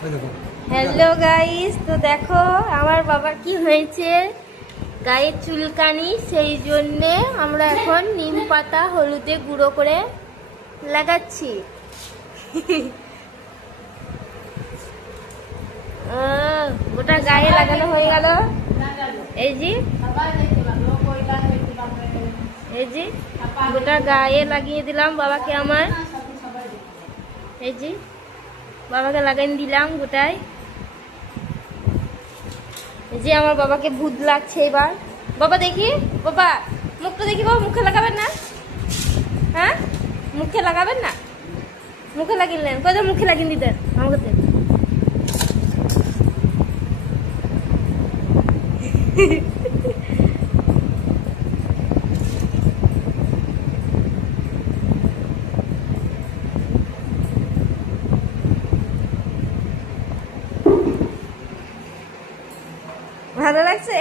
Hello guys, তো দেখো আমার বাবার কি হয়েছে, গায়ের চুলকানি। সেই জন্যে আমরা এখন নিম পাতা হলুদে গুঁড়ো করে লাগাচ্ছি। গোটা গায়ে লাগানো হয়ে গেল। এই যে গোটা গায়ে লাগিয়ে দিলাম বাবাকে আমার। এই যে বাবাকে লাগাই দিলাম গোটায়। এই যে আমার বাবাকে ভূত লাগছে এবার। বাবা দেখি, বাবা মুখটা দেখি, বাবা মুখে লাগাবেন না? হ্যাঁ, মুখে লাগাবেন না? মুখে লাগিলেন, কোথায় মুখে লাগিয়ে দিতেন আমাকে? ভালো লাগছে?